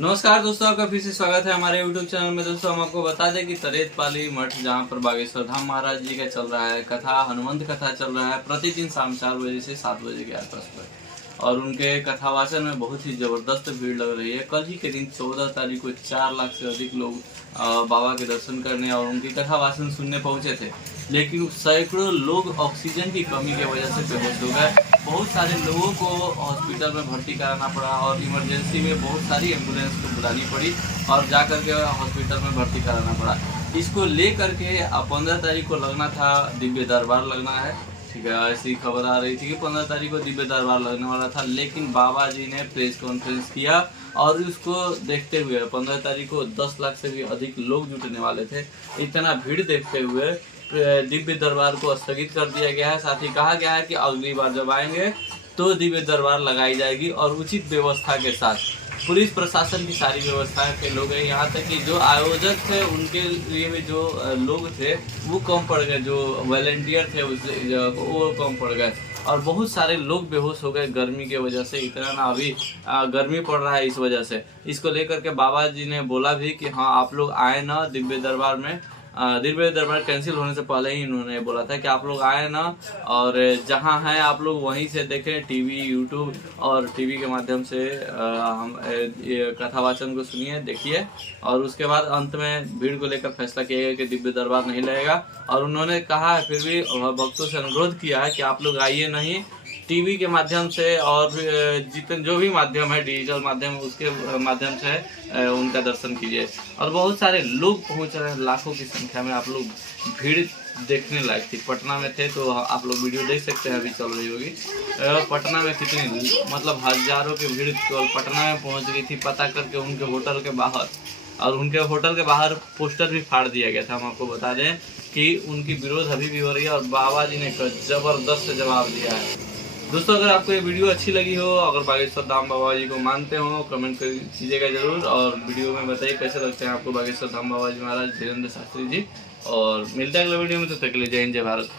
नमस्कार दोस्तों, आपका फिर से स्वागत है हमारे YouTube चैनल में। दोस्तों, हम आपको बता दें कि तरेतपाली मठ जहां पर बागेश्वर धाम महाराज जी का चल रहा है कथा, हनुमंत कथा चल रहा है प्रतिदिन शाम 4 बजे से 7 बजे के आसपास पर। और उनके कथावाचन में बहुत ही ज़बरदस्त भीड़ लग रही है। कल ही के दिन 14 तारीख को 4 लाख से अधिक लोग बाबा के दर्शन करने और उनकी कथावाचन सुनने पहुंचे थे। लेकिन सैकड़ों लोग ऑक्सीजन की कमी की वजह से बेहोश हो गए। बहुत सारे लोगों को हॉस्पिटल में भर्ती कराना पड़ा और इमरजेंसी में बहुत सारी एम्बुलेंस को बुलानी पड़ी और जा कर के हॉस्पिटल में भर्ती कराना पड़ा। इसको लेकर के 15 तारीख को लगना था, दिव्य दरबार लगना है। ठीक है, ऐसी खबर आ रही थी कि 15 तारीख को दिव्य दरबार लगने वाला था, लेकिन बाबा जी ने प्रेस कॉन्फ्रेंस किया और उसको देखते हुए 15 तारीख को 10 लाख से भी अधिक लोग जुटने वाले थे। इतना भीड़ देखते हुए दिव्य दरबार को स्थगित कर दिया गया है। साथ ही कहा गया है कि अगली बार जब आएंगे तो दिव्य दरबार लगाई जाएगी और उचित व्यवस्था के साथ। पुलिस प्रशासन की सारी व्यवस्थाएं के लोग हैं, यहाँ तक कि जो आयोजक थे उनके लिए भी जो लोग थे वो कम पड़ गए, जो वॉलंटियर थे वो कम पड़ गए और बहुत सारे लोग बेहोश हो गए गर्मी की वजह से। इतना ना अभी गर्मी पड़ रहा है, इस वजह से इसको लेकर के बाबा जी ने बोला भी कि हाँ आप लोग आए ना दिव्य दरबार में। दिव्य दरबार कैंसिल होने से पहले ही इन्होंने बोला था कि आप लोग आए ना और जहां हैं आप लोग वहीं से देखें, टीवी, यूट्यूब और टीवी के माध्यम से हम ये कथावाचन को सुनिए, देखिए और उसके बाद अंत में भीड़ को लेकर फैसला किया गया कि दिव्य दरबार नहीं लगेगा। और उन्होंने कहा है, फिर भी भक्तों से अनुरोध किया है कि आप लोग आइए नहीं, टीवी के माध्यम से और जितने जो भी माध्यम है, डिजिटल माध्यम, उसके माध्यम से उनका दर्शन कीजिए। और बहुत सारे लोग पहुंच रहे हैं, लाखों की संख्या में। आप लोग भीड़ देखने लायक थी। पटना में थे तो आप लोग वीडियो देख सकते हैं, अभी चल रही होगी। पटना में कितनी मतलब हजारों की भीड़ केवल पटना में पहुंच गई थी, पता करके उनके होटल के बाहर। और उनके होटल के बाहर पोस्टर भी फाड़ दिया गया था। हम आपको बता दें कि उनकी विरोध अभी भी हो रही है और बाबा जी ने जबरदस्त जवाब दिया है। दोस्तों, अगर आपको ये वीडियो अच्छी लगी हो, अगर बागेश्वर धाम बाबा जी को मानते हो, कमेंट कीजिएगा जरूर और वीडियो में बताइए कैसे लगते हैं आपको बागेश्वर धाम बाबा जी महाराज धीरेन्द्र शास्त्री जी। और मिलते हैं अगले वीडियो में, तो तक के लिए जय हिंद, जय भारत।